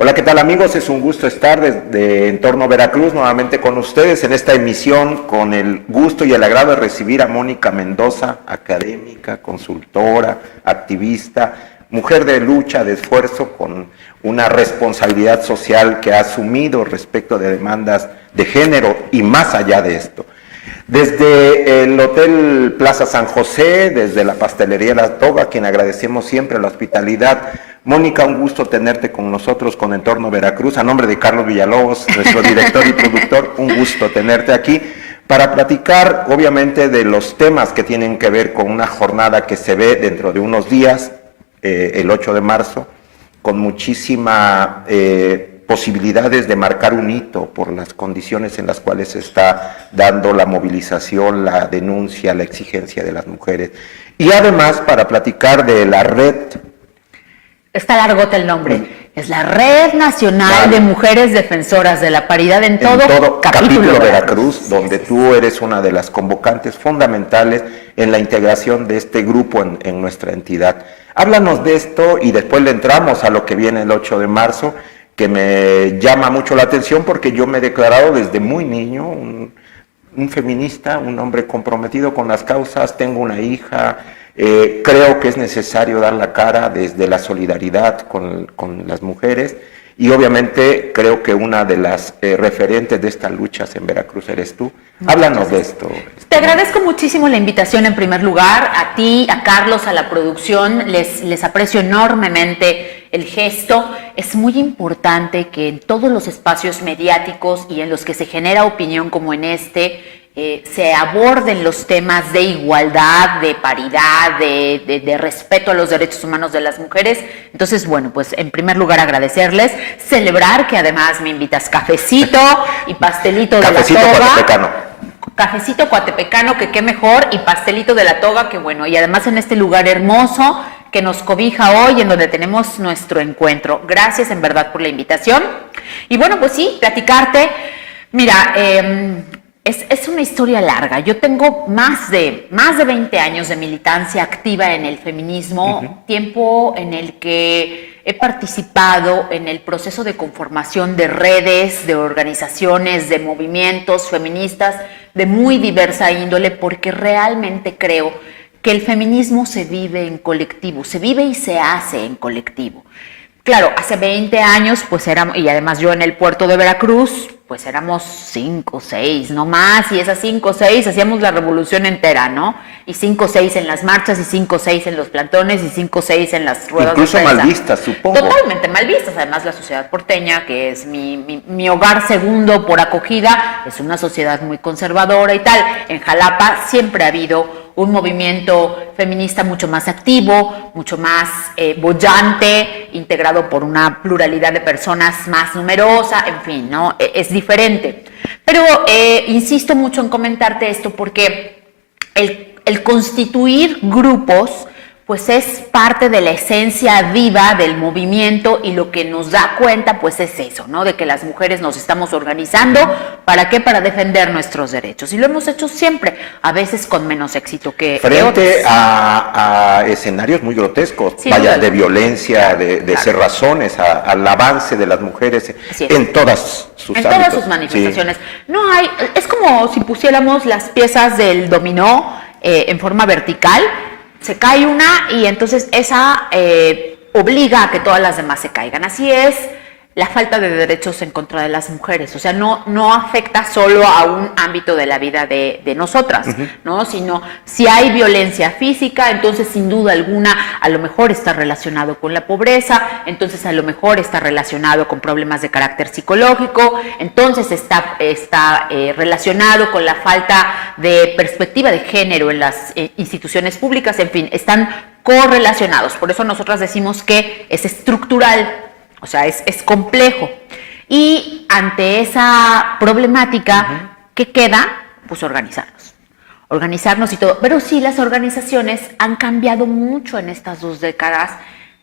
Hola, ¿qué tal amigos? Es un gusto estar desde Entorno Veracruz nuevamente con ustedes en esta emisión con el gusto y el agrado de recibir a Mónica Mendoza, académica, consultora, activista, mujer de lucha, de esfuerzo, con una responsabilidad social que ha asumido respecto de demandas de género y más allá de esto. Desde el Hotel Plaza San José, desde la Pastelería La Toga, a quien agradecemos siempre la hospitalidad. Mónica, un gusto tenerte con nosotros, con Entorno Veracruz. A nombre de Carlos Villalobos, nuestro director y productor, un gusto tenerte aquí para platicar, obviamente, de los temas que tienen que ver con una jornada que se ve dentro de unos días, el 8 de marzo, con muchísima posibilidades de marcar un hito por las condiciones en las cuales se está dando la movilización, la denuncia, la exigencia de las mujeres. Y además para platicar de la red. Está largote el nombre. Es la Red Nacional de Mujeres Defensoras de la Paridad en todo capítulo Veracruz, donde tú eres una de las convocantes fundamentales en la integración de este grupo en nuestra entidad. Háblanos de esto y después le entramos a lo que viene el 8 de marzo, que me llama mucho la atención porque yo me he declarado desde muy niño un feminista, un hombre comprometido con las causas, tengo una hija, creo que es necesario dar la cara desde la solidaridad con las mujeres y obviamente creo que una de las referentes de estas luchas en Veracruz eres tú. Háblanos de esto. Te agradezco muchísimo la invitación en primer lugar, a ti, a Carlos, a la producción, les aprecio enormemente el gesto. Es muy importante que en todos los espacios mediáticos y en los que se genera opinión como en este, se aborden los temas de igualdad, de paridad, de respeto a los derechos humanos de las mujeres. Entonces, bueno, pues en primer lugar agradecerles, celebrar que además me invitas cafecito y pastelito de la toga. Cafecito coatepecano, que qué mejor, y pastelito de la toga, que bueno, y además en este lugar hermoso que nos cobija hoy, en donde tenemos nuestro encuentro. Gracias en verdad por la invitación. Y bueno, pues sí, platicarte. Mira, es una historia larga. Yo tengo más de 20 años de militancia activa en el feminismo, tiempo en el que he participado en el proceso de conformación de redes, de organizaciones, de movimientos feministas de muy diversa índole, porque realmente creo que el feminismo se vive en colectivo, se vive y se hace en colectivo. Claro, hace 20 años, pues éramos, y además yo en el puerto de Veracruz, pues éramos 5 o 6, no más, y esas 5 o 6 hacíamos la revolución entera, ¿no? Y 5 o 6 en las marchas, y 5 o 6 en los plantones, y 5 o 6 en las ruedas incluso de prensa. Mal vistas, supongo. Totalmente mal vistas. Además, la sociedad porteña, que es mi hogar segundo por acogida, es una sociedad muy conservadora y tal. En Jalapa siempre ha habido un movimiento feminista mucho más activo, mucho más boyante, integrado por una pluralidad de personas más numerosa, en fin, ¿no? Es diferente. Pero insisto mucho en comentarte esto porque el constituir grupos pues es parte de la esencia viva del movimiento, y lo que nos da cuenta pues es eso, ¿no? De que las mujeres nos estamos organizando, ¿para qué? Para defender nuestros derechos, y lo hemos hecho siempre, a veces con menos éxito que frente a escenarios muy grotescos, sí, vaya, de violencia, de claro, cerrazones al avance de las mujeres en todas sus ámbitos, todas sus manifestaciones. Sí. No hay, es como si pusiéramos las piezas del dominó en forma vertical. Se cae una y entonces esa obliga a que todas las demás se caigan. Así es la falta de derechos en contra de las mujeres. O sea, no afecta solo a un ámbito de la vida de nosotras, ¿no? Sino si hay violencia física, entonces sin duda alguna a lo mejor está relacionado con la pobreza, entonces a lo mejor está relacionado con problemas de carácter psicológico, entonces está relacionado con la falta de perspectiva de género en las instituciones públicas, en fin, están correlacionados. Por eso nosotras decimos que es estructural. O sea, es complejo. Y ante esa problemática, ¿qué queda? Pues organizarnos y todo. Pero sí, las organizaciones han cambiado mucho en estas 2 décadas,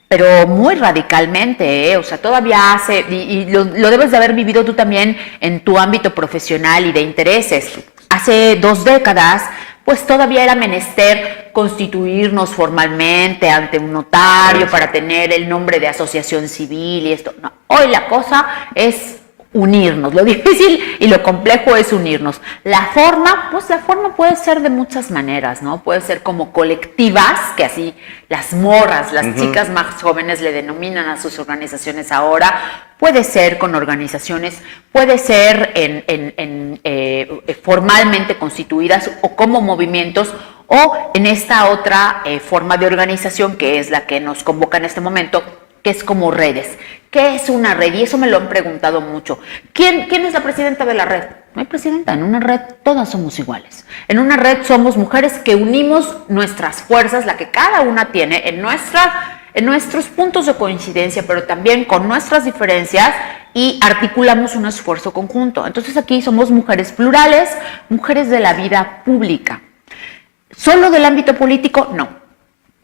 pero muy radicalmente, ¿eh? O sea, todavía hace, y lo debes de haber vivido tú también en tu ámbito profesional y de intereses. Hace 2 décadas, pues todavía era menester constituirnos formalmente ante un notario para tener el nombre de asociación civil y esto. No, hoy la cosa es unirnos. Lo difícil y lo complejo es unirnos. La forma, pues la forma puede ser de muchas maneras, ¿no? Puede ser como colectivas, que así las morras, las chicas más jóvenes le denominan a sus organizaciones ahora. Puede ser con organizaciones, puede ser formalmente constituidas o como movimientos, o en esta otra forma de organización que es la que nos convoca en este momento, que es como redes. ¿Qué es una red? Y eso me lo han preguntado mucho. ¿Quién es la presidenta de la red? No hay presidenta. En una red todas somos iguales. En una red somos mujeres que unimos nuestras fuerzas, la que cada una tiene en nuestros puntos de coincidencia, pero también con nuestras diferencias, y articulamos un esfuerzo conjunto. Entonces aquí somos mujeres plurales, mujeres de la vida pública. ¿Solo del ámbito político? No.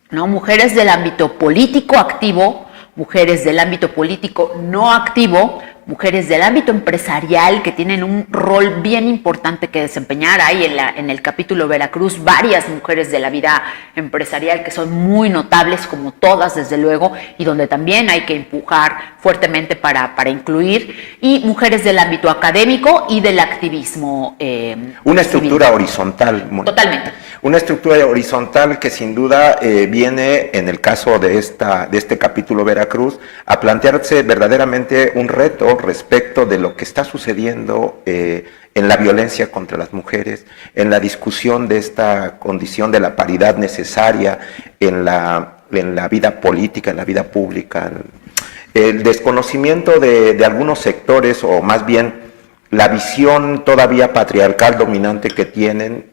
No, mujeres del ámbito político activo, mujeres del ámbito político no activo, mujeres del ámbito empresarial que tienen un rol bien importante que desempeñar. Hay en el capítulo Veracruz varias mujeres de la vida empresarial que son muy notables, como todas desde luego, y donde también hay que empujar fuertemente para incluir, y mujeres del ámbito académico y del activismo una estructura civil. horizontal. Totalmente. Una estructura horizontal que sin duda viene, en el caso de este capítulo Veracruz, a plantearse verdaderamente un reto respecto de lo que está sucediendo en la violencia contra las mujeres, en la discusión de esta condición de la paridad necesaria en la vida política, en la vida pública. El desconocimiento de algunos sectores, o más bien la visión todavía patriarcal dominante que tienen,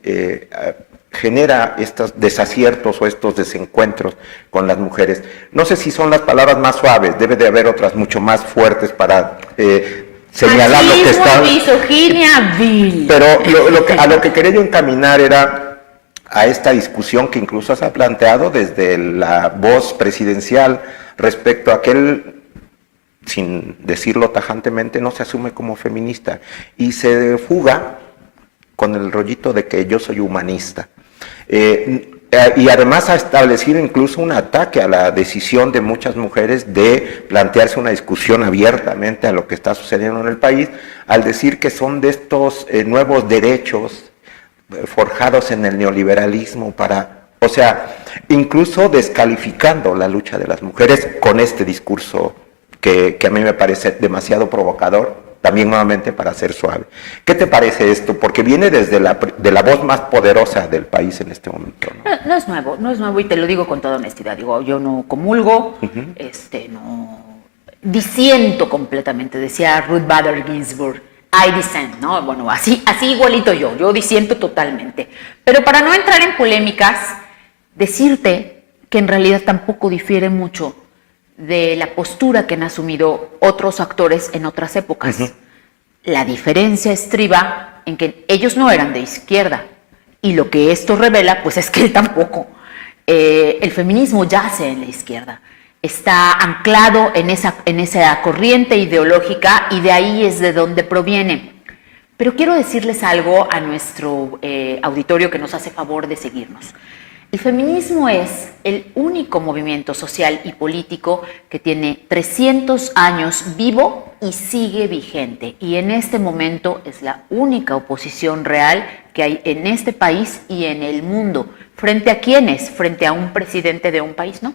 genera estos desaciertos o estos desencuentros con las mujeres. No sé si son las palabras más suaves, debe de haber otras mucho más fuertes para señalar lo que está. Misoginia vil. Pero a lo que quería yo encaminar era a esta discusión que incluso se ha planteado desde la voz presidencial respecto a que él, sin decirlo tajantemente, no se asume como feminista y se fuga con el rollito de que yo soy humanista. Y además ha establecido incluso un ataque a la decisión de muchas mujeres de plantearse una discusión abiertamente a lo que está sucediendo en el país, al decir que son de estos nuevos derechos forjados en el neoliberalismo o sea, incluso descalificando la lucha de las mujeres con este discurso que a mí me parece demasiado provocador, también nuevamente para ser suave. ¿Qué te parece esto? Porque viene desde de la voz más poderosa del país en este momento, ¿no? No es nuevo y te lo digo con toda honestidad. Digo, yo no comulgo, no disiento completamente, decía Ruth Bader Ginsburg, I dissent, ¿no? Bueno, así igualito yo disiento totalmente. Pero para no entrar en polémicas, decirte que en realidad tampoco difiere mucho de la postura que han asumido otros actores en otras épocas. La diferencia estriba en que ellos no eran de izquierda, y lo que esto revela pues es que él tampoco. El feminismo yace en la izquierda, está anclado en esa corriente ideológica, y de ahí es de donde proviene. Pero quiero decirles algo a nuestro auditorio que nos hace favor de seguirnos. El feminismo es el único movimiento social y político que tiene 300 años vivo y sigue vigente. Y en este momento es la única oposición real que hay en este país y en el mundo. ¿Frente a quiénes? Frente a un presidente de un país, ¿no?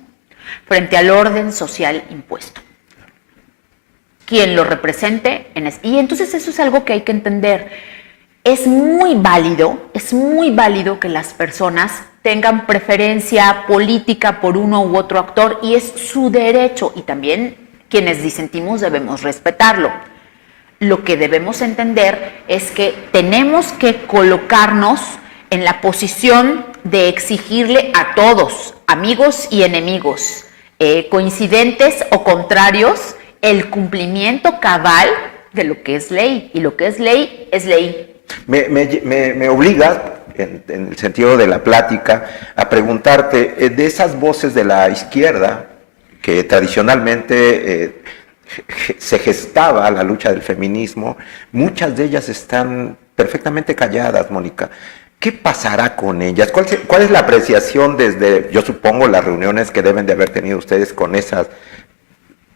Frente al orden social impuesto. Quien lo represente. Y entonces eso es algo que hay que entender. Es muy válido que las personas tengan preferencia política por uno u otro actor, y es su derecho, y también quienes disentimos debemos respetarlo. Lo que debemos entender es que tenemos que colocarnos en la posición de exigirle a todos, amigos y enemigos, coincidentes o contrarios, el cumplimiento cabal de lo que es ley, y lo que es ley es ley. Me obliga, en el sentido de la plática, a preguntarte, de esas voces de la izquierda que tradicionalmente se gestaba la lucha del feminismo, muchas de ellas están perfectamente calladas, Mónica. ¿Qué pasará con ellas? ¿Cuál es la apreciación desde, yo supongo, las reuniones que deben de haber tenido ustedes con esas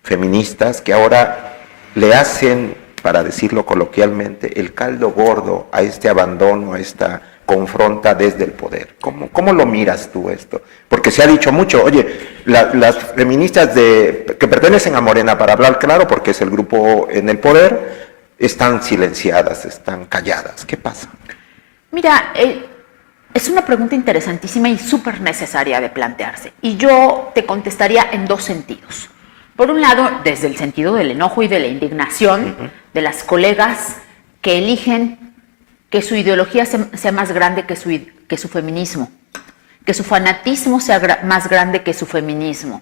feministas que ahora le hacen, para decirlo coloquialmente, el caldo gordo a este abandono, a esta confronta desde el poder? ¿Cómo lo miras tú esto? Porque se ha dicho mucho, oye, las feministas que pertenecen a Morena, para hablar claro, porque es el grupo en el poder, están silenciadas, están calladas. ¿Qué pasa? Mira, es una pregunta interesantísima y súper necesaria de plantearse. Y yo te contestaría en dos sentidos. Por un lado, desde el sentido del enojo y de la indignación de las colegas que eligen que su ideología sea más grande que su feminismo, que su fanatismo sea más grande que su feminismo.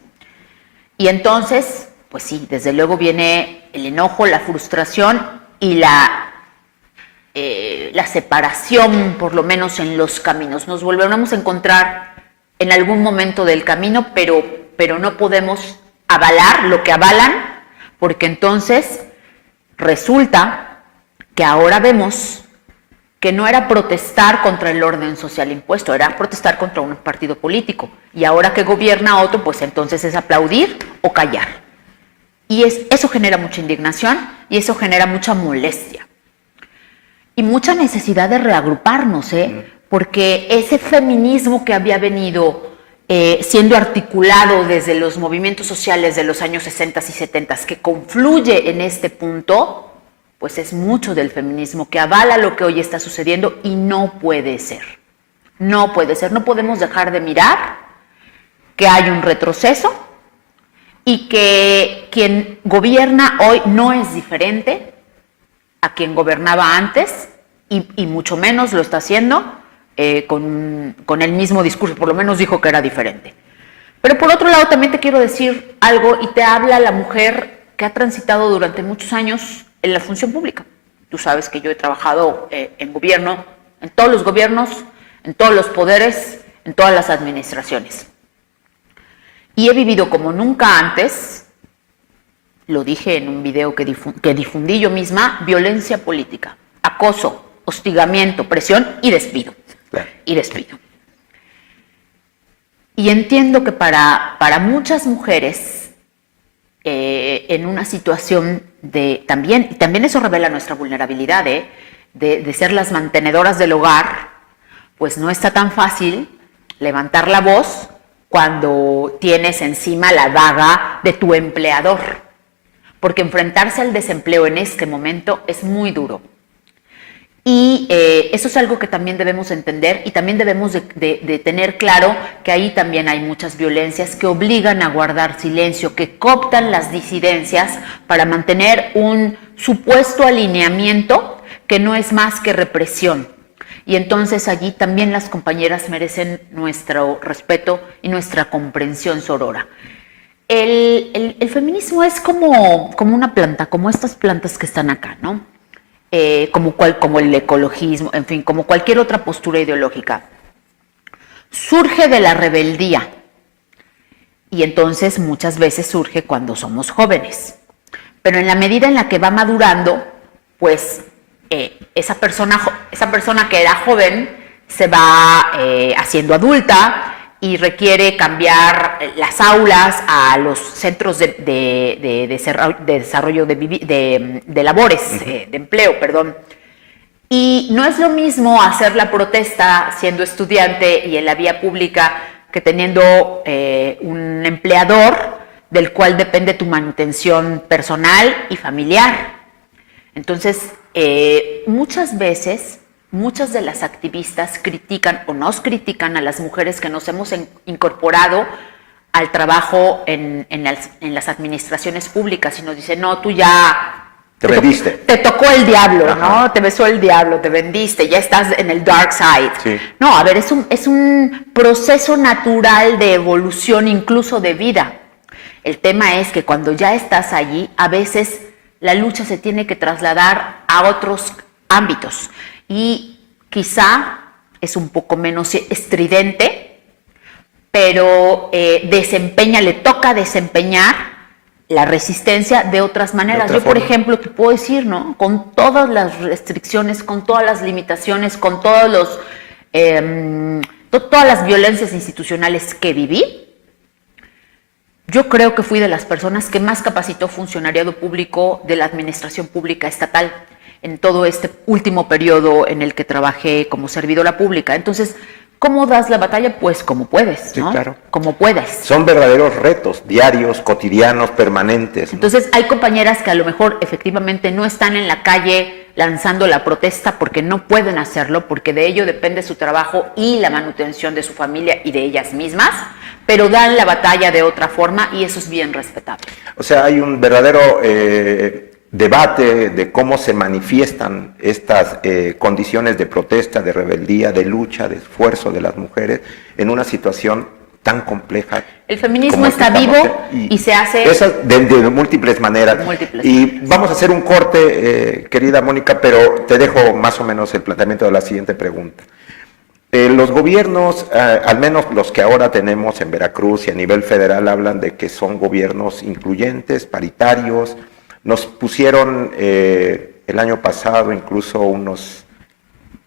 Y entonces, pues sí, desde luego viene el enojo, la frustración y la separación, por lo menos en los caminos. Nos volveremos a encontrar en algún momento del camino, pero no podemos avalar lo que avalan, porque entonces resulta que ahora vemos que no era protestar contra el orden social impuesto, era protestar contra un partido político. Y ahora que gobierna otro, pues entonces es aplaudir o callar. Y eso genera mucha indignación y eso genera mucha molestia. Y mucha necesidad de reagruparnos, porque ese feminismo que había venido siendo articulado desde los movimientos sociales de los años 60 y 70, que confluye en este punto, pues es mucho del feminismo que avala lo que hoy está sucediendo y no puede ser. No puede ser. No podemos dejar de mirar que hay un retroceso y que quien gobierna hoy no es diferente a quien gobernaba antes y mucho menos lo está haciendo con el mismo discurso, por lo menos dijo que era diferente. Pero por otro lado también te quiero decir algo y te habla la mujer que ha transitado durante muchos años en la función pública. Tú sabes que yo he trabajado en gobierno, en todos los gobiernos, en todos los poderes, en todas las administraciones. Y he vivido como nunca antes, lo dije en un video que difundí yo misma, violencia política, acoso, hostigamiento, presión y despido. Claro. Y despido. Y entiendo que para muchas mujeres en una situación también eso revela nuestra vulnerabilidad, de ser las mantenedoras del hogar, pues no está tan fácil levantar la voz cuando tienes encima la daga de tu empleador, porque enfrentarse al desempleo en este momento es muy duro. Y eso es algo que también debemos entender y también debemos de tener claro que ahí también hay muchas violencias que obligan a guardar silencio, que cooptan las disidencias para mantener un supuesto alineamiento que no es más que represión. Y entonces allí también las compañeras merecen nuestro respeto y nuestra comprensión sorora. El feminismo es como una planta, como estas plantas que están acá, ¿no? Como el ecologismo, en fin, como cualquier otra postura ideológica. Surge de la rebeldía y entonces muchas veces surge cuando somos jóvenes. Pero en la medida en la que va madurando, pues esa persona que era joven se va haciendo adulta y requiere cambiar las aulas a los centros de desarrollo de labores, de empleo, perdón. Y no es lo mismo hacer la protesta siendo estudiante y en la vía pública que teniendo un empleador del cual depende tu manutención personal y familiar. Entonces, muchas veces, muchas de las activistas critican o nos critican a las mujeres que nos hemos incorporado al trabajo en las administraciones públicas y nos dicen, no, tú ya... Te vendiste. Te tocó el diablo, ajá, ¿no? Te besó el diablo, te vendiste, ya estás en el dark side. Sí. No, a ver, es un proceso natural de evolución, incluso de vida. El tema es que cuando ya estás allí, a veces la lucha se tiene que trasladar a otros ámbitos. Y quizá es un poco menos estridente, pero le toca desempeñar la resistencia de otras maneras. Yo, por ejemplo, te puedo decir, ¿no? Con todas las restricciones, con todas las limitaciones, con todos los todas las violencias institucionales que viví, yo creo que fui de las personas que más capacitó funcionariado público de la administración pública estatal en todo este último periodo en el que trabajé como servidora pública. Entonces, ¿cómo das la batalla? Pues como puedes, ¿no? Sí, claro. Como puedes. Son verdaderos retos, diarios, cotidianos, permanentes, ¿no? Entonces, hay compañeras que a lo mejor efectivamente no están en la calle lanzando la protesta porque no pueden hacerlo, porque de ello depende su trabajo y la manutención de su familia y de ellas mismas, pero dan la batalla de otra forma y eso es bien respetable. O sea, hay un verdadero debate de cómo se manifiestan estas condiciones de protesta, de rebeldía, de lucha, de esfuerzo de las mujeres en una situación tan compleja. El feminismo como está estamos, vivo y se hace de múltiples maneras. Y vamos a hacer un corte, querida Mónica, pero te dejo más o menos el planteamiento de la siguiente pregunta. Los gobiernos, al menos los que ahora tenemos en Veracruz y a nivel federal, hablan de que son gobiernos incluyentes, paritarios. Nos pusieron el año pasado incluso unas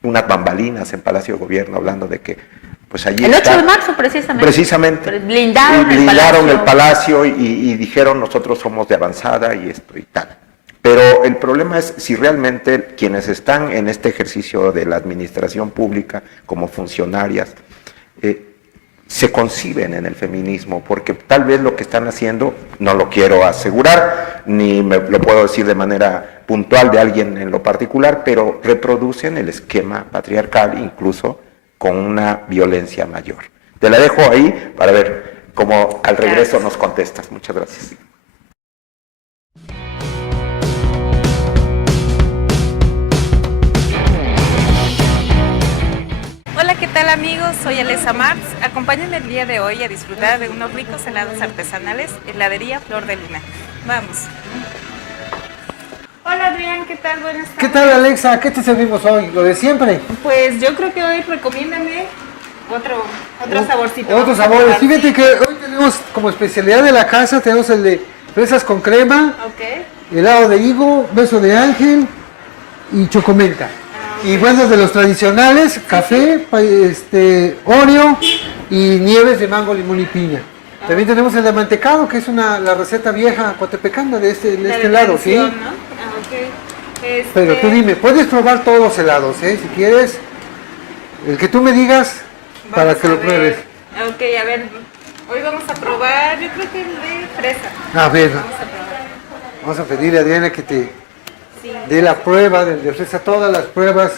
bambalinas en Palacio de Gobierno hablando de que pues allí el 8 de marzo precisamente blindaron el palacio y dijeron nosotros somos de avanzada y esto y tal. Pero el problema es si realmente quienes están en este ejercicio de la administración pública como funcionarias se conciben en el feminismo, porque tal vez lo que están haciendo, no lo quiero asegurar, ni lo puedo decir de manera puntual de alguien en lo particular, pero reproducen el esquema patriarcal incluso con una violencia mayor. Te la dejo ahí para ver cómo al regreso nos contestas. Muchas gracias. Hola, ¿qué tal amigos? Soy Alessa Marx. Acompáñenme el día de hoy a disfrutar de unos ricos helados artesanales, heladería Flor de Luna. Vamos. Hola Adrián, ¿qué tal? Buenas tardes. ¿Qué tal, Alexa? ¿Qué te servimos hoy? ¿Lo de siempre? Pues yo creo que hoy recomiéndame otro saborcito. Otros sabores. Fíjate que hoy tenemos como especialidad de la casa, tenemos el de fresas con crema, helado de higo, beso de ángel y chocomenta. Y bueno, de los tradicionales, café, Oreo y nieves de mango, limón y piña. También tenemos el de mantecado, que es la receta vieja coatepecana de este helado, ¿sí? ¿No? Pero tú dime, puedes probar todos los helados, si quieres, el que tú me digas para que lo pruebes. Ok, a ver, hoy vamos a probar, yo creo que el de fresa. A ver, Vamos a probar. vamos a pedirle a Adriana que te dé la prueba del de fresa. Todas las pruebas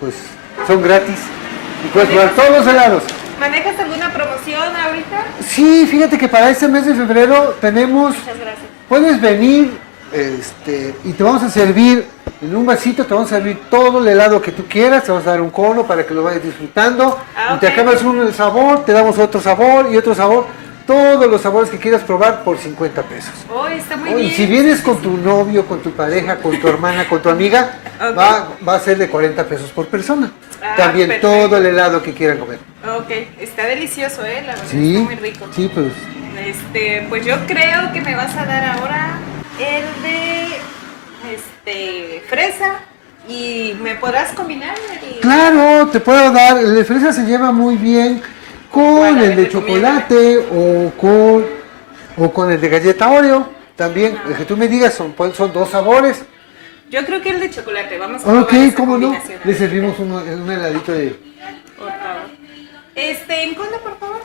pues son gratis y puedes probar todos los helados. ¿Manejas alguna promoción ahorita? Sí, fíjate que para este mes de febrero tenemos, Muchas gracias. puedes venir y te vamos a servir en un vasito, te vamos a servir todo el helado que tú quieras, te vamos a dar un cono para que lo vayas disfrutando. Y te acabas uno el sabor, te damos otro sabor y otro sabor, todos los sabores que quieras probar por 50 pesos. Oh, está muy Y bien. si vienes con tu novio, con tu pareja, con tu hermana, con tu amiga, va a ser de 40 pesos por persona. También perfecto. todo el helado que quieran comer. Ok, está delicioso, la verdad, Sí, está muy rico. sí, pues. Pues yo creo que me vas a dar ahora el de fresa y me podrás combinar Claro, te puedo dar, el de fresa se lleva muy bien con el de chocolate o con el de galleta Oreo. También, el que tú me digas, son dos sabores. Yo creo que el de chocolate, vamos a probar Ok, esa cómo no. combinación. Le servimos un heladito de... Por favor. ¿En cuándo, por favor?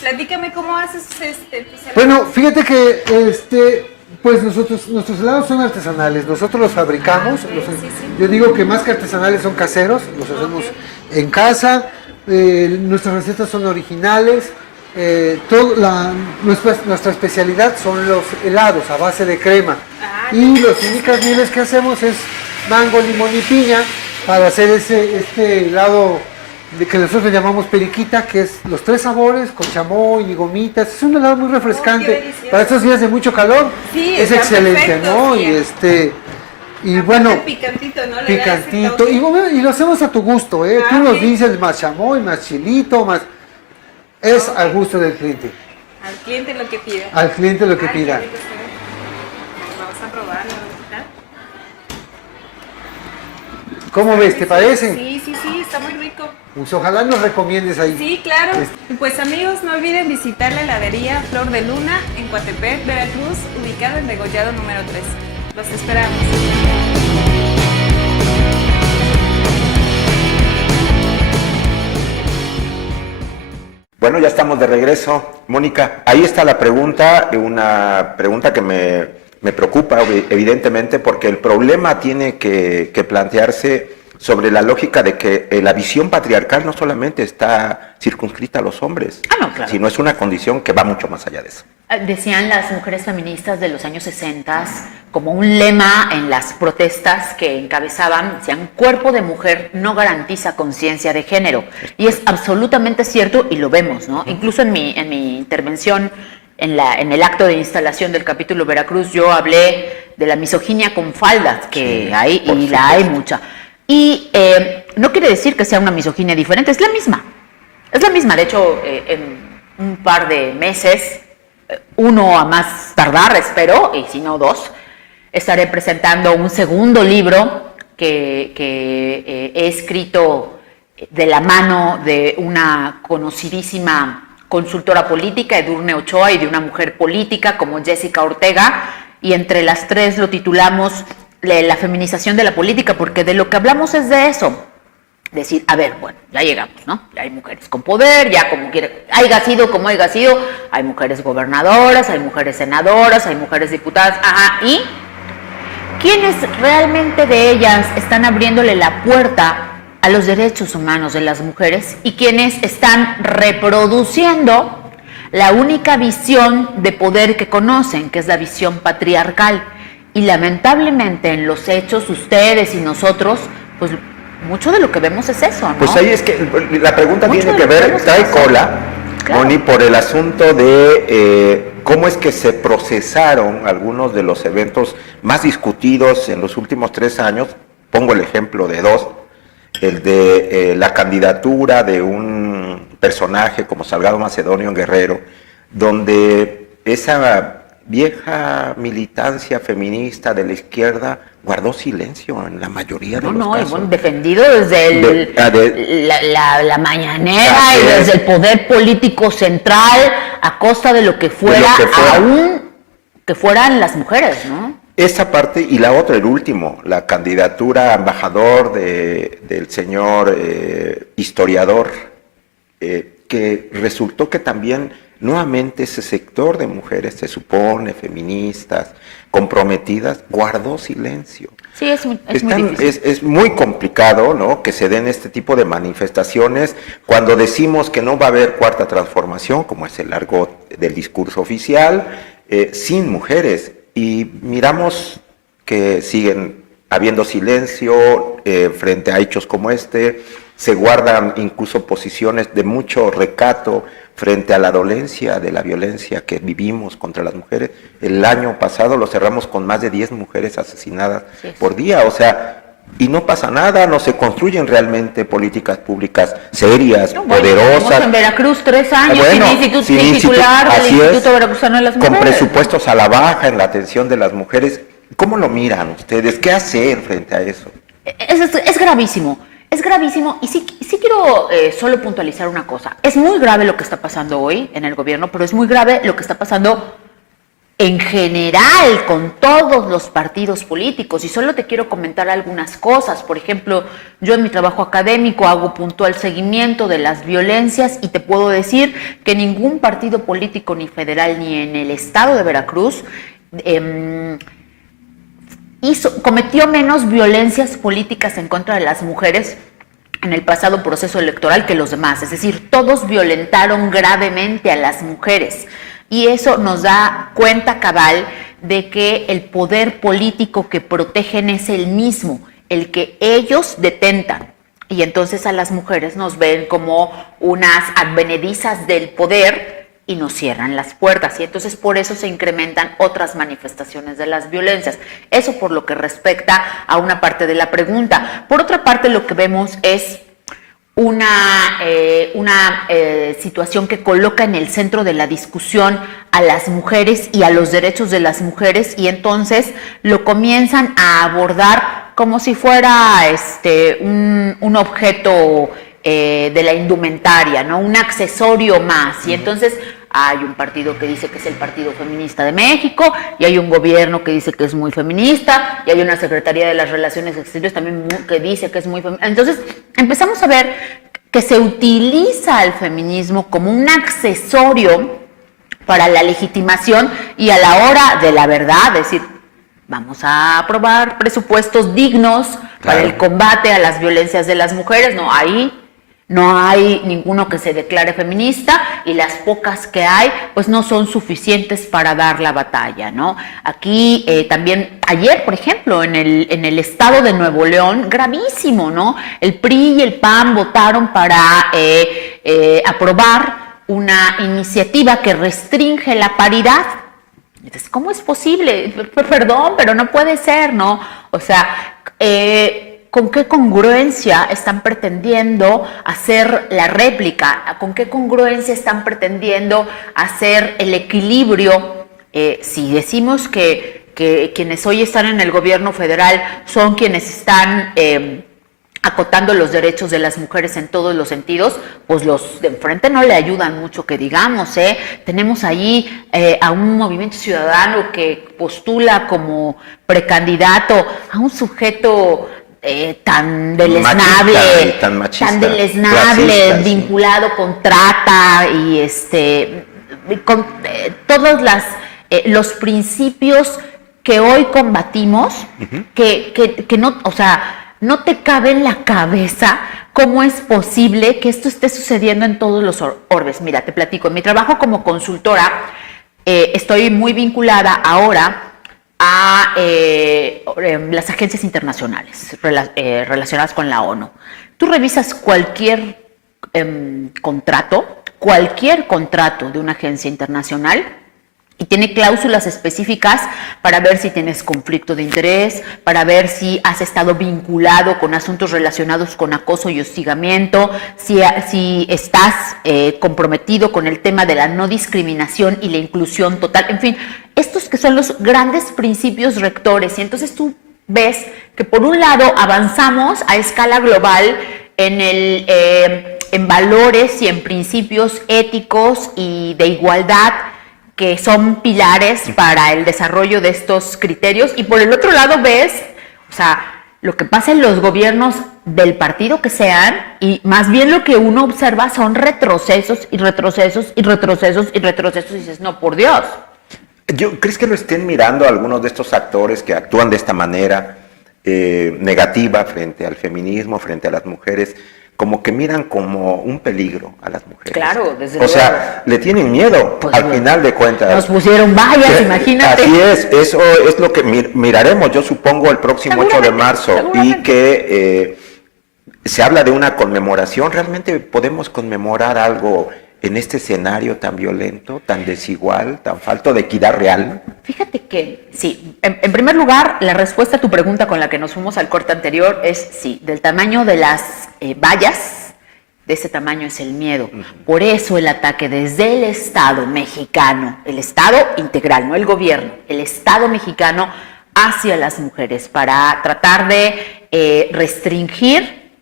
Platícame cómo haces tus helados. Bueno, fíjate que pues nuestros helados son artesanales, nosotros los fabricamos. Sí. Yo digo que más que artesanales son caseros, los hacemos en casa, nuestras recetas son originales, nuestra especialidad son los helados a base de crema. Y las únicas nieves que hacemos es mango, limón y piña para hacer este helado que nosotros llamamos periquita, que es los 3 sabores con chamoy y gomitas. Es un helado muy refrescante para estos días de mucho calor. Sí, es excelente, perfecto, ¿no? Sí. Y bueno, picantito, ¿no? Picantito. Y lo hacemos a tu gusto, ¿eh? Tú nos dices más chamoy, más chilito, más... Es al gusto del cliente. Al cliente lo que pida. Al cliente lo que pida. Vamos a probarlo, ¿verdad? ¿Cómo ves? ¿Te parece? Sí, está muy rico. Pues ojalá nos recomiendes ahí. Sí, claro. Pues amigos, no olviden visitar la heladería Flor de Luna en Coatepec, Veracruz, ubicado en Degollado número 3. Los esperamos. Bueno, ya estamos de regreso. Mónica, ahí está la pregunta, una pregunta que me preocupa evidentemente porque el problema tiene que plantearse sobre la lógica de que la visión patriarcal no solamente está circunscrita a los hombres, no, claro, sino es una condición que va mucho más allá de eso. Decían las mujeres feministas de los años 60 como un lema en las protestas que encabezaban, decían, cuerpo de mujer no garantiza conciencia de género. Y es absolutamente cierto y lo vemos, ¿no? Incluso en mi intervención en el acto de instalación del capítulo Veracruz, yo hablé de la misoginia con faldas, que Sí, hay, y la hay mucha. Y no quiere decir que sea una misoginia diferente, es la misma. Es la misma, de hecho, en un par de meses, uno a más tardar, espero, y si no 2, estaré presentando un segundo libro que he escrito de la mano de una conocidísima consultora política, Edurne Ochoa, y de una mujer política como Jessica Ortega, y entre las tres lo titulamos La feminización de la política, porque de lo que hablamos es de eso. Decir, a ver, bueno, ya llegamos, ¿no? Ya hay mujeres con poder, ya como quiera, haya sido como haya sido, hay mujeres gobernadoras, hay mujeres senadoras, hay mujeres diputadas, ¿y quiénes realmente de ellas están abriéndole la puerta a los derechos humanos de las mujeres y quienes están reproduciendo la única visión de poder que conocen, que es la visión patriarcal? Y lamentablemente en los hechos, ustedes y nosotros, pues mucho de lo que vemos es eso, ¿no? Pues ahí es que la pregunta Mucho tiene de que lo que ver, vemos trae es eso. cola, Claro. Moni, por el asunto de cómo es que se procesaron algunos de los eventos más discutidos en los últimos 3 años. Pongo el ejemplo de 2, el de la candidatura de un personaje como Salgado Macedonio Guerrero, donde esa vieja militancia feminista de la izquierda guardó silencio en la mayoría de los casos. Y bueno, defendido desde la mañanera y Así es. desde el poder político central a costa de lo que fuera, aún que fueran las mujeres, ¿no? Esa parte y la otra, el último, la candidatura a embajador del señor historiador, que resultó que también nuevamente ese sector de mujeres, se supone, feministas, comprometidas, guardó silencio. Sí, es muy difícil. Es muy complicado, ¿no?, que se den este tipo de manifestaciones cuando decimos que no va a haber cuarta transformación, como es el argot del discurso oficial, sin mujeres. Y miramos que siguen habiendo silencio frente a hechos como este, se guardan incluso posiciones de mucho recato frente a la dolencia de la violencia que vivimos contra las mujeres. El año pasado lo cerramos con más de 10 mujeres asesinadas por día, o sea, y no pasa nada, no se construyen realmente políticas públicas serias, poderosas. Tenemos en Veracruz 3 años sin sin titular del Instituto Veracruzano de las Mujeres. Con presupuestos a la baja en la atención de las mujeres. ¿Cómo lo miran ustedes? ¿Qué hacer frente a eso? Es gravísimo. Es gravísimo y sí quiero solo puntualizar una cosa. Es muy grave lo que está pasando hoy en el gobierno, pero es muy grave lo que está pasando en general con todos los partidos políticos. Y solo te quiero comentar algunas cosas. Por ejemplo, yo en mi trabajo académico hago puntual seguimiento de las violencias y te puedo decir que ningún partido político, ni federal, ni en el estado de Veracruz, cometió menos violencias políticas en contra de las mujeres en el pasado proceso electoral que los demás. Es decir, todos violentaron gravemente a las mujeres. Y eso nos da cuenta cabal de que el poder político que protegen es el mismo, el que ellos detentan. Y entonces a las mujeres nos ven como unas advenedizas del poder y nos cierran las puertas, y entonces por eso se incrementan otras manifestaciones de las violencias. Eso por lo que respecta a una parte de la pregunta. Por otra parte, lo que vemos es una situación que coloca en el centro de la discusión a las mujeres y a los derechos de las mujeres, y entonces lo comienzan a abordar como si fuera un objeto de la indumentaria, ¿no? Un accesorio más. Y entonces hay un partido que dice que es el Partido Feminista de México, y hay un gobierno que dice que es muy feminista, y hay una Secretaría de las Relaciones Exteriores también que dice que es muy feminista. Entonces empezamos a ver que se utiliza el feminismo como un accesorio para la legitimación, y a la hora de la verdad, es decir, vamos a aprobar presupuestos dignos para el combate a las violencias de las mujeres. No hay ninguno que se declare feminista, y las pocas que hay pues no son suficientes para dar la batalla, ¿no? Aquí también ayer, por ejemplo, en el estado de Nuevo León, gravísimo, ¿no? El PRI y el PAN votaron para aprobar una iniciativa que restringe la paridad. Entonces, ¿cómo es posible? Perdón, pero no puede ser, ¿no? O sea, ¿con qué congruencia están pretendiendo hacer la réplica? ¿Con qué congruencia están pretendiendo hacer el equilibrio? Si decimos que quienes hoy están en el gobierno federal son quienes están acotando los derechos de las mujeres en todos los sentidos, pues los de enfrente no le ayudan mucho, que digamos, ¿eh? Tenemos allí a un movimiento ciudadano que postula como precandidato a un sujeto tan deleznable, tan deleznable, clasista, vinculado con trata y con todos los principios que hoy combatimos, que no, o sea, no te cabe en la cabeza cómo es posible que esto esté sucediendo en todos los orbes. Mira, te platico, en mi trabajo como consultora estoy muy vinculada ahora a las agencias internacionales relacionadas con la ONU. Tú revisas cualquier contrato de una agencia internacional, y tiene cláusulas específicas para ver si tienes conflicto de interés, para ver si has estado vinculado con asuntos relacionados con acoso y hostigamiento, si estás comprometido con el tema de la no discriminación y la inclusión total, en fin, estos que son los grandes principios rectores. Y entonces tú ves que por un lado avanzamos a escala global en valores y en principios éticos y de igualdad, que son pilares para el desarrollo de estos criterios, y por el otro lado ves, o sea, lo que pasa en los gobiernos del partido que sean, y más bien lo que uno observa son retrocesos y retrocesos y retrocesos y retrocesos, y dices, no, por Dios. ¿Crees que lo estén mirando algunos de estos actores que actúan de esta manera negativa frente al feminismo, frente a las mujeres, como que miran como un peligro a las mujeres? Claro, desde luego. O sea, le tienen miedo, pues, al final de cuentas. Nos pusieron vallas, imagínate. Así es, eso es lo que miraremos, yo supongo, el próximo 8 de marzo, y que se habla de una conmemoración. ¿Realmente podemos conmemorar algo en este escenario tan violento, tan desigual, tan falto de equidad real? Fíjate que sí, en primer lugar, la respuesta a tu pregunta con la que nos fuimos al corte anterior es sí, del tamaño de las vallas, de ese tamaño es el miedo. Por eso el ataque desde el Estado mexicano, el Estado integral, no el gobierno, el Estado mexicano hacia las mujeres, para tratar de restringir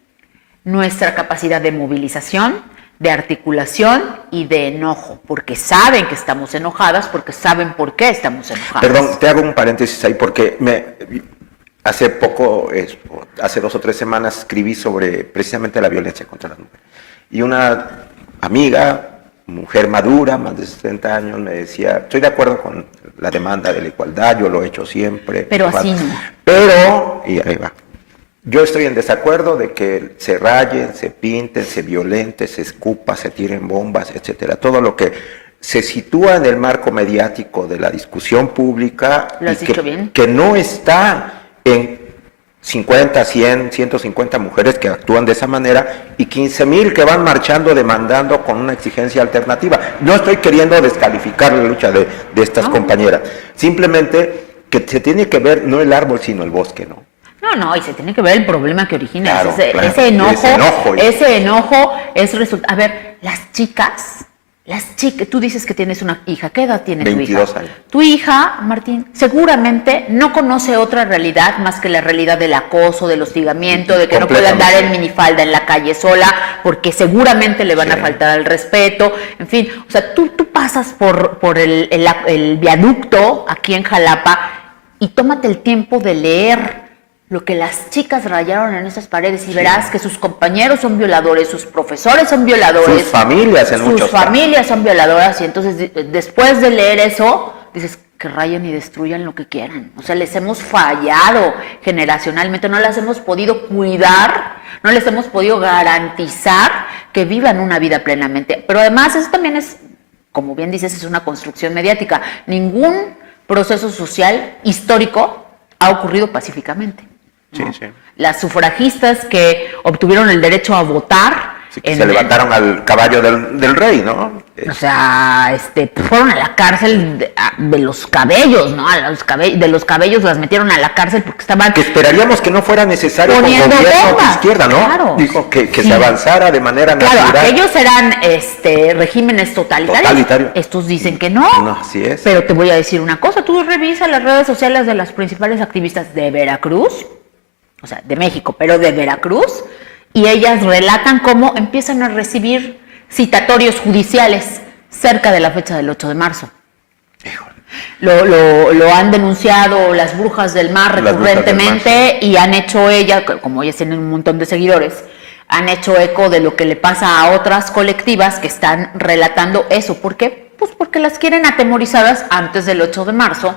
nuestra capacidad de movilización, de articulación y de enojo, porque saben que estamos enojadas, porque saben por qué estamos enojadas. Perdón, te hago un paréntesis ahí, porque hace poco, hace 2 o 3 semanas, escribí sobre precisamente la violencia contra las mujeres. Y una amiga, mujer madura, más de 60 años, me decía, estoy de acuerdo con la demanda de la igualdad, yo lo he hecho siempre. Pero así no. Pero, y ahí va, yo estoy en desacuerdo de que se rayen, se pinten, se violenten, se escupa, se tiren bombas, etcétera. Todo lo que se sitúa en el marco mediático de la discusión pública, ¿lo has dicho bien? Que no está en 50, 100, 150 mujeres que actúan de esa manera y 15,000 que van marchando demandando con una exigencia alternativa. No estoy queriendo descalificar la lucha de estas compañeras, simplemente que se tiene que ver no el árbol sino el bosque, ¿no? No, y se tiene que ver el problema que origina. Claro, claro. Ese enojo es resultado. A ver, las chicas, tú dices que tienes una hija. ¿Qué edad tiene tu hija? 22 años. Tu hija, Martín, seguramente no conoce otra realidad más que la realidad del acoso, del hostigamiento, de que no puede andar en minifalda en la calle sola, porque seguramente le van a faltar al respeto. En fin, o sea, tú pasas por el viaducto aquí en Jalapa y tómate el tiempo de leer lo que las chicas rayaron en esas paredes y verás que sus compañeros son violadores, sus profesores son violadores. Sus familias en muchos Sus familias son violadoras y entonces después de leer eso, dices que rayen y destruyan lo que quieran. O sea, les hemos fallado generacionalmente, no las hemos podido cuidar, no les hemos podido garantizar que vivan una vida plenamente. Pero además eso también es, como bien dices, es una construcción mediática. Ningún proceso social histórico ha ocurrido pacíficamente. Sí, ¿no? sí. Las sufragistas que obtuvieron el derecho a votar. Sí, que se levantaron al caballo del rey, ¿no? O sea, fueron a la cárcel de los cabellos, ¿no? De los cabellos las metieron a la cárcel porque estaban... Que esperaríamos que no fuera necesario con poniendo gobierno bombas, de izquierda, ¿no? claro. Dijo que Sí. se avanzara de manera natural. Claro, aquellos eran regímenes totalitarios. Totalitario. Estos dicen que no. No, así es. Pero te voy a decir una cosa, tú revisa las redes sociales de las principales activistas de Veracruz, o sea, de México, pero de Veracruz, y ellas relatan cómo empiezan a recibir citatorios judiciales cerca de la fecha del 8 de marzo. Híjole. Lo han denunciado las brujas del mar Las brujas recurrentemente del mar, y han hecho como ellas tienen un montón de seguidores, han hecho eco de lo que le pasa a otras colectivas que están relatando eso. ¿Por qué? Pues porque las quieren atemorizadas antes del 8 de marzo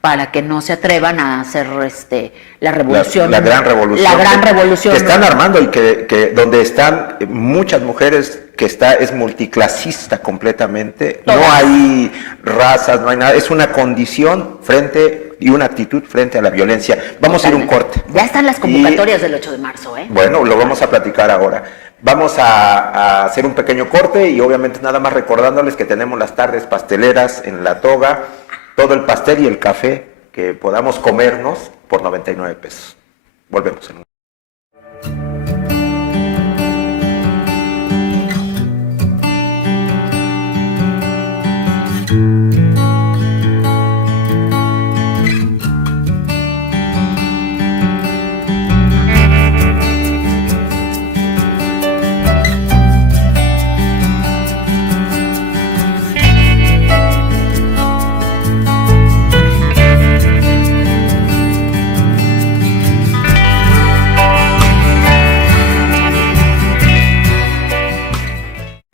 para que no se atrevan a hacer la revolución. La gran revolución. La gran revolución. Que están armando y que donde están muchas mujeres, es multiclasista completamente. Todas. No hay razas, no hay nada. Es una condición y una actitud frente a la violencia. Vamos a ir a un corte. Ya están las convocatorias del 8 de marzo, ¿eh? Bueno, lo vamos a platicar ahora. Vamos a hacer un pequeño corte y obviamente nada más recordándoles que tenemos las tardes pasteleras en La Toga, todo el pastel y el café que podamos comernos por 99 pesos. Volvemos en un...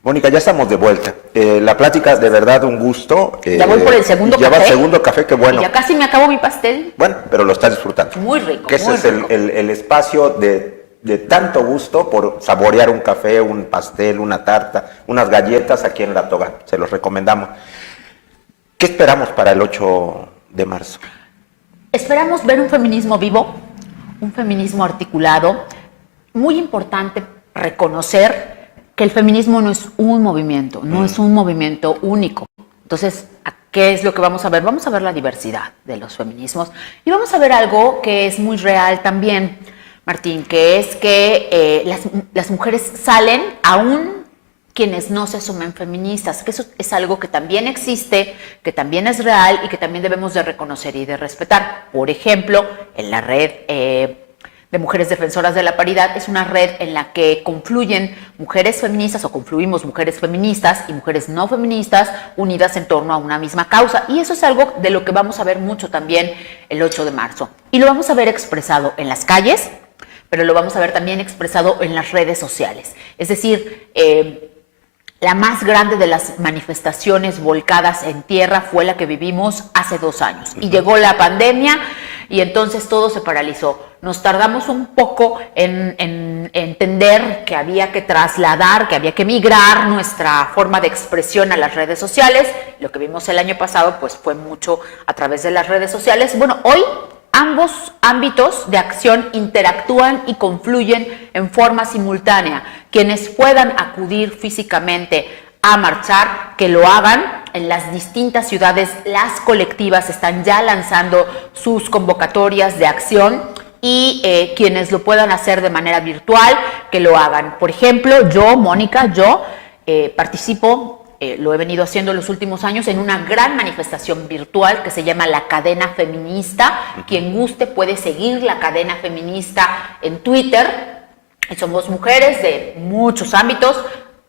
Mónica, ya estamos de vuelta. La plática, de verdad, un gusto. Ya voy por el segundo ya café. va el segundo café, qué bueno. Y ya casi me acabo mi pastel. Bueno, pero lo estás disfrutando. Muy rico. Que ese muy es rico. el espacio de tanto gusto por saborear un café, un pastel, una tarta, unas galletas aquí en La Toga. Se los recomendamos. ¿Qué esperamos para el 8 de marzo? Esperamos ver un feminismo vivo, un feminismo articulado. Muy importante reconocer que el feminismo no es un movimiento, no es un movimiento único. Entonces, ¿qué es lo que vamos a ver? Vamos a ver la diversidad de los feminismos y vamos a ver algo que es muy real también, Martín, que es que las mujeres salen aún quienes no se asumen feministas, que eso es algo que también existe, que también es real y que también debemos de reconocer y de respetar. Por ejemplo, en la red de Mujeres Defensoras de la Paridad es una red en la que confluyen mujeres feministas o confluimos mujeres feministas y mujeres no feministas unidas en torno a una misma causa. Y eso es algo de lo que vamos a ver mucho también el 8 de marzo. Y lo vamos a ver expresado en las calles, pero lo vamos a ver también expresado en las redes sociales. Es decir, la más grande de las manifestaciones volcadas en tierra fue la que vivimos hace 2 años. Y llegó la pandemia y entonces todo se paralizó. Nos tardamos un poco en entender que había que trasladar, que había que migrar nuestra forma de expresión a las redes sociales. Lo que vimos el año pasado pues fue mucho a través de las redes sociales. Bueno, hoy ambos ámbitos de acción interactúan y confluyen en forma simultánea. Quienes puedan acudir físicamente a marchar, que lo hagan. En las distintas ciudades, las colectivas están ya lanzando sus convocatorias de acción. y quienes lo puedan hacer de manera virtual, que lo hagan. Por ejemplo, yo, Mónica, participo, lo he venido haciendo en los últimos años, en una gran manifestación virtual que se llama La Cadena Feminista. Quien guste puede seguir La Cadena Feminista en Twitter. Somos mujeres de muchos ámbitos,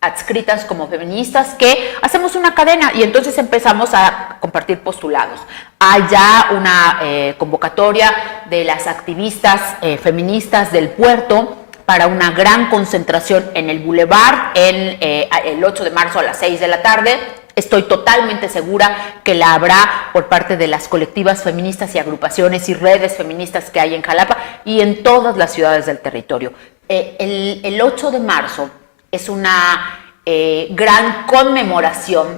adscritas como feministas, que hacemos una cadena y entonces empezamos a compartir postulados. Hay ya una convocatoria de las activistas feministas del puerto para una gran concentración en el Boulevard el 8 de marzo a las 6 de la tarde. Estoy totalmente segura que la habrá por parte de las colectivas feministas y agrupaciones y redes feministas que hay en Jalapa y en todas las ciudades del territorio. El 8 de marzo es una gran conmemoración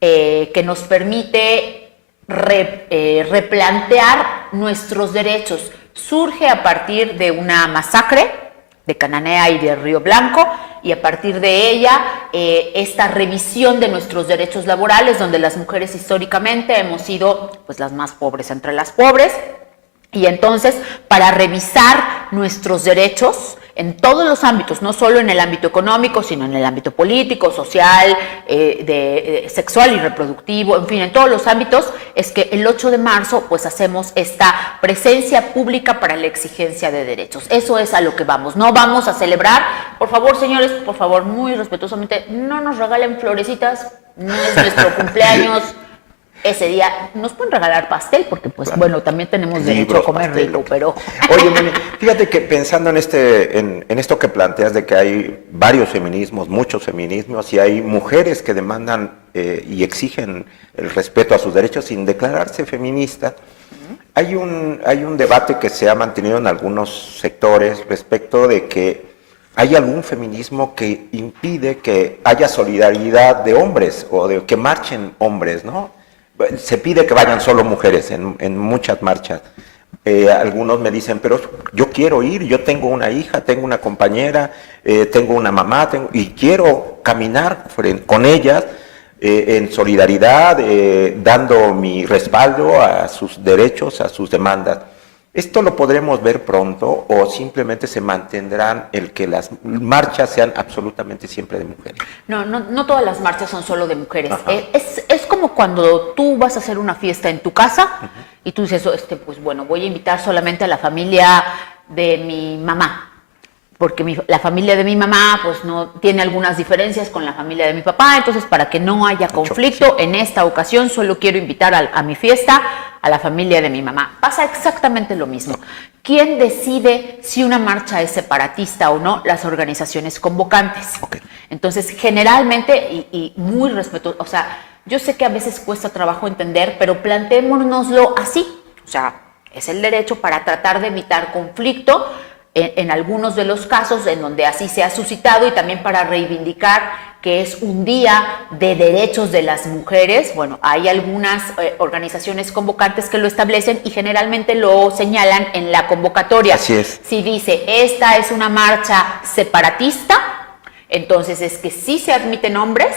que nos permite replantear nuestros derechos. Surge a partir de una masacre de Cananea y de Río Blanco, y a partir de ella esta revisión de nuestros derechos laborales, donde las mujeres históricamente hemos sido pues las más pobres entre las pobres, y entonces para revisar nuestros derechos en todos los ámbitos, no solo en el ámbito económico, sino en el ámbito político, social, sexual y reproductivo, en fin, en todos los ámbitos, es que el 8 de marzo pues hacemos esta presencia pública para la exigencia de derechos. Eso es a lo que vamos. No vamos a celebrar, por favor, señores, por favor, muy respetuosamente, no nos regalen florecitas, no es nuestro cumpleaños. Ese día nos pueden regalar pastel, porque pues claro, bueno, también tenemos derecho a comer pastel, rico, pero... Oye, Moni, fíjate que pensando en esto que planteas de que hay varios feminismos, muchos feminismos, y hay mujeres que demandan y exigen el respeto a sus derechos sin declararse feministas, hay un debate que se ha mantenido en algunos sectores respecto de que hay algún feminismo que impide que haya solidaridad de hombres o de que marchen hombres, ¿no? Se pide que vayan solo mujeres en muchas marchas. Algunos me dicen, pero yo quiero ir, yo tengo una hija, tengo una compañera, tengo una mamá, y quiero caminar con ellas en solidaridad, dando mi respaldo a sus derechos, a sus demandas. ¿Esto lo podremos ver pronto o simplemente se mantendrán el que las marchas sean absolutamente siempre de mujeres? No todas las marchas son solo de mujeres. Es como cuando tú vas a hacer una fiesta en tu casa y tú dices, pues bueno, voy a invitar solamente a la familia de mi mamá, porque la familia de mi mamá pues no tiene algunas diferencias con la familia de mi papá, entonces para que no haya conflicto, en esta ocasión solo quiero invitar a mi fiesta a la familia de mi mamá. Pasa exactamente lo mismo. ¿Quién decide si una marcha es separatista o no? Las organizaciones convocantes. Entonces, generalmente, y muy respetuoso, o sea, yo sé que a veces cuesta trabajo entender, pero planteémonoslo así. O sea, es el derecho para tratar de evitar conflicto, en algunos de los casos en donde así se ha suscitado, y también para reivindicar que es un día de derechos de las mujeres. Bueno, hay algunas organizaciones convocantes que lo establecen y generalmente lo señalan en la convocatoria. Así es. Si dice, esta es una marcha separatista, entonces es que sí se admiten hombres,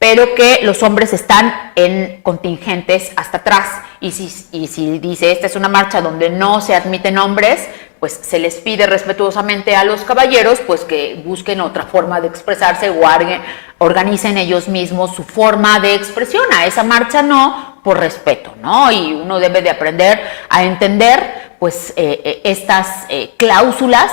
pero que los hombres están en contingentes hasta atrás. Y si dice, esta es una marcha donde no se admiten hombres, pues se les pide respetuosamente a los caballeros pues que busquen otra forma de expresarse o organicen ellos mismos su forma de expresión. A esa marcha no, por respeto, ¿no? Y uno debe de aprender a entender pues estas cláusulas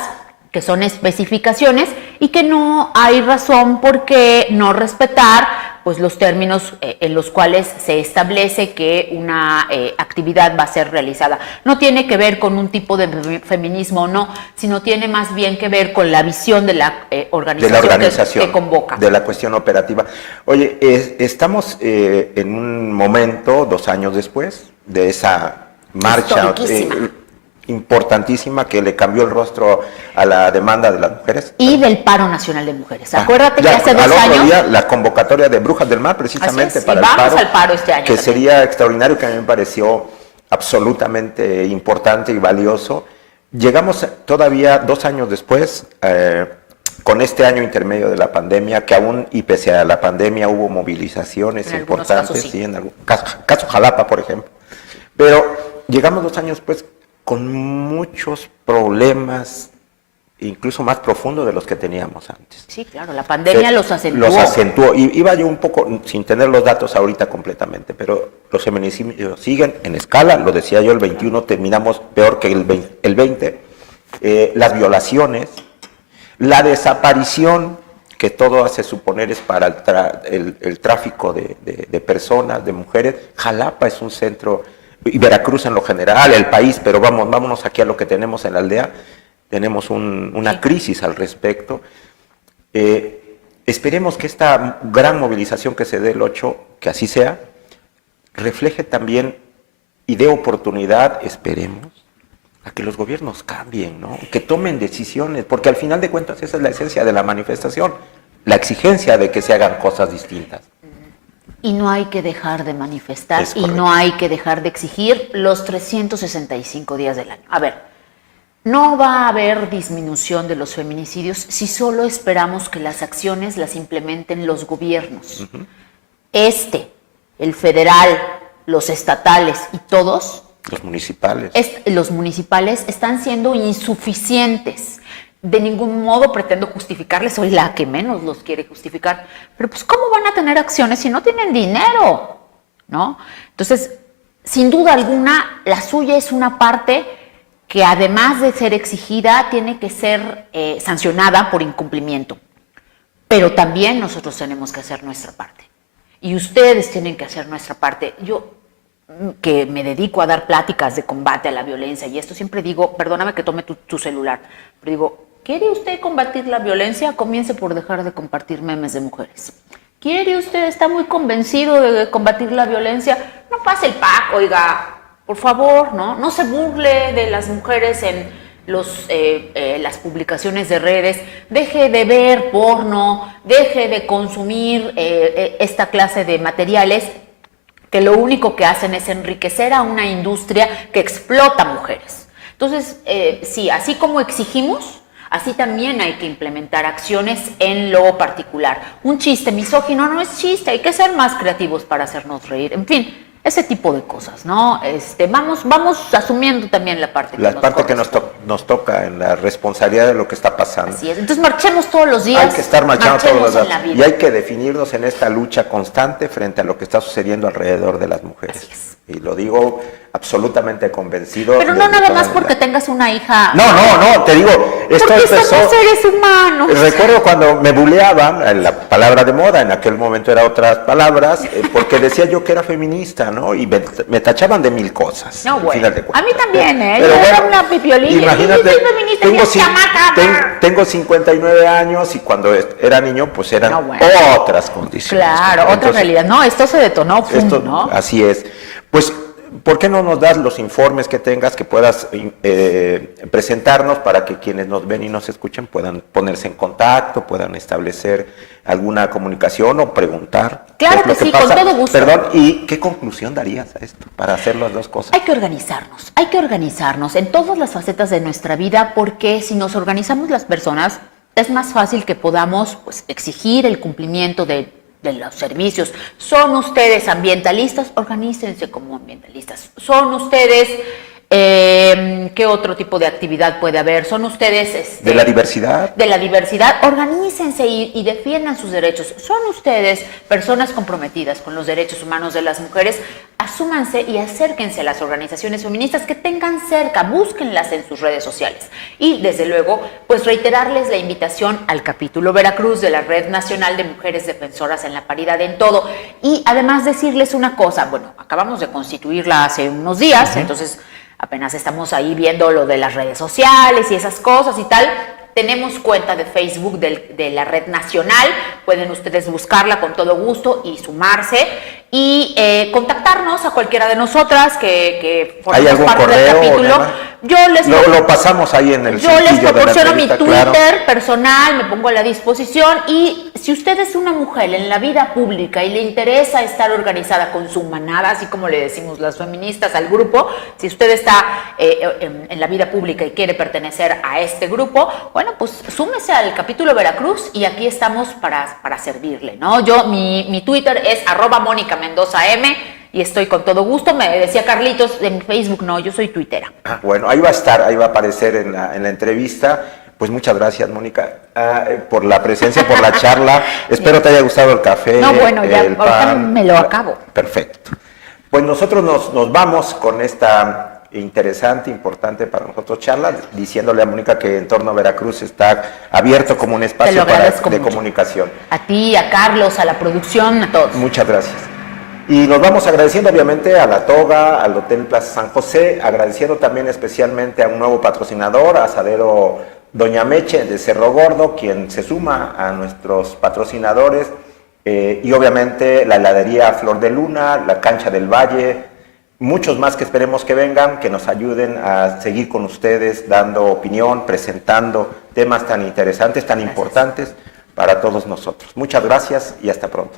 que son especificaciones y que no hay razón por qué no respetar pues los términos en los cuales se establece que una actividad va a ser realizada. No tiene que ver con un tipo de feminismo o no, sino tiene más bien que ver con la visión de la organización, que convoca. De la cuestión operativa. Oye, estamos en un momento, 2 años después, de esa marcha importantísima que le cambió el rostro a la demanda de las mujeres. Y del paro nacional de mujeres. Acuérdate que hace 2 años... Al otro día, la convocatoria de Brujas del Mar, precisamente para el paro. Al paro este año que también. Sería extraordinario, que a mí me pareció absolutamente importante y valioso. Llegamos todavía 2 años después, con este año intermedio de la pandemia, que aún y pese a la pandemia hubo movilizaciones importantes, casos, sí. En algún caso Jalapa, por ejemplo. Pero llegamos 2 años después con muchos problemas, incluso más profundos de los que teníamos antes. Sí, claro, la pandemia los acentuó. Los acentuó. Y iba yo un poco, sin tener los datos ahorita completamente, pero los feminicidios siguen en escala, lo decía yo, el 21 terminamos peor que el 20. Las violaciones, la desaparición, que todo hace suponer es para el tráfico de personas, de mujeres. Jalapa es un centro, y Veracruz en lo general, el país, pero vámonos aquí a lo que tenemos en la aldea. Tenemos una crisis al respecto. Esperemos que esta gran movilización que se dé el 8, que así sea, refleje también y dé oportunidad, esperemos, a que los gobiernos cambien, ¿no? Que tomen decisiones, porque al final de cuentas esa es la esencia de la manifestación, la exigencia de que se hagan cosas distintas. Y no hay que dejar de manifestar y no hay que dejar de exigir los 365 días del año. A ver, no va a haber disminución de los feminicidios si solo esperamos que las acciones las implementen los gobiernos. El federal, los estatales y todos. Los municipales. Los municipales están siendo insuficientes. De ningún modo pretendo justificarles, soy la que menos los quiere justificar. Pero pues, ¿cómo van a tener acciones si no tienen dinero? ¿No? Entonces, sin duda alguna, la suya es una parte que además de ser exigida, tiene que ser sancionada por incumplimiento. Pero también nosotros tenemos que hacer nuestra parte. Y ustedes tienen que hacer nuestra parte. Yo, que me dedico a dar pláticas de combate a la violencia, y esto siempre digo, perdóname que tome tu celular, pero digo, ¿quiere usted combatir la violencia? Comience por dejar de compartir memes de mujeres. ¿Quiere usted, está muy convencido de combatir la violencia? No pase el pack, oiga. Por favor, no se burle de las mujeres en las publicaciones de redes, deje de ver porno, deje de consumir esta clase de materiales que lo único que hacen es enriquecer a una industria que explota mujeres. Entonces, sí, así como exigimos, así también hay que implementar acciones en lo particular. Un chiste misógino no es chiste, hay que ser más creativos para hacernos reír, en fin. Ese tipo de cosas, ¿no? Vamos asumiendo también la parte que nos toca en la responsabilidad de lo que está pasando. Así es. Entonces marchemos todos los días. Hay que estar marchando todos los días. Y hay que definirnos en esta lucha constante frente a lo que está sucediendo alrededor de las mujeres. Así es. Y lo digo absolutamente convencido. Pero no nada más porque tengas una hija. No, te digo, esto porque empezó. Somos seres humanos. Recuerdo cuando me buleaban, la palabra de moda, en aquel momento era otras palabras, porque decía yo que era feminista, ¿no? Y me tachaban de mil cosas. No, güey. Bueno, a mí también, ¿eh? Pero yo bueno, era una pipiolilla. Imagínate, feminista, tengo 59 años y cuando era niño, pues eran otras condiciones. Claro, otra realidad. No, esto se detonó, ¿no? Así es. Pues, ¿por qué no nos das los informes que tengas, que puedas presentarnos para que quienes nos ven y nos escuchen puedan ponerse en contacto, puedan establecer alguna comunicación o preguntar? Claro que sí, con todo gusto. Perdón, ¿y qué conclusión darías a esto para hacer las dos cosas? Hay que organizarnos en todas las facetas de nuestra vida, porque si nos organizamos las personas, es más fácil que podamos exigir el cumplimiento de los servicios. ¿Son ustedes ambientalistas? Organícense como ambientalistas. ¿Son ustedes qué otro tipo de actividad puede haber? ¿Son ustedes de la diversidad? De la diversidad. Organícense y defiendan sus derechos. ¿Son ustedes personas comprometidas con los derechos humanos de las mujeres? Asúmanse y acérquense a las organizaciones feministas que tengan cerca, búsquenlas en sus redes sociales. Y desde luego, reiterarles la invitación al capítulo Veracruz de la Red Nacional de Mujeres Defensoras en la Paridad en Todo. Y además decirles una cosa, acabamos de constituirla hace unos días, entonces apenas estamos ahí viendo lo de las redes sociales y esas cosas y tal. Tenemos cuenta de Facebook de la Red Nacional, pueden ustedes buscarla con todo gusto y sumarse y contactarnos a cualquiera de nosotras que formamos parte del capítulo. Lo pasamos ahí en el Yo les proporciono mi Twitter personal, me pongo a la disposición, y si usted es una mujer en la vida pública y le interesa estar organizada con su manada, así como le decimos las feministas al grupo, si usted está en la vida pública y quiere pertenecer a este grupo, súmese al capítulo Veracruz y aquí estamos para servirle, ¿no? Mi Twitter es @MónicaMendozaM. y estoy con todo gusto. Me decía Carlitos en Facebook, no, yo soy tuitera. Bueno, ahí va a estar, ahí va a aparecer en la entrevista. Pues muchas gracias, Mónica, por la presencia, por la charla. Espero te haya gustado el café. No, bueno, ya, el ahorita pan. me lo acabo. Perfecto. Pues nosotros nos vamos con esta interesante, importante para nosotros charla, diciéndole a Mónica que Entorno Veracruz está abierto como un espacio de comunicación. A ti, a Carlos, a la producción, a todos. Muchas gracias. Y nos vamos agradeciendo obviamente a La Toga, al Hotel Plaza San José, agradeciendo también especialmente a un nuevo patrocinador, Asadero Doña Meche de Cerro Gordo, quien se suma a nuestros patrocinadores, y obviamente la heladería Flor de Luna, la Cancha del Valle, muchos más que esperemos que vengan, que nos ayuden a seguir con ustedes, dando opinión, presentando temas tan interesantes, tan importantes para todos nosotros. Muchas gracias y hasta pronto.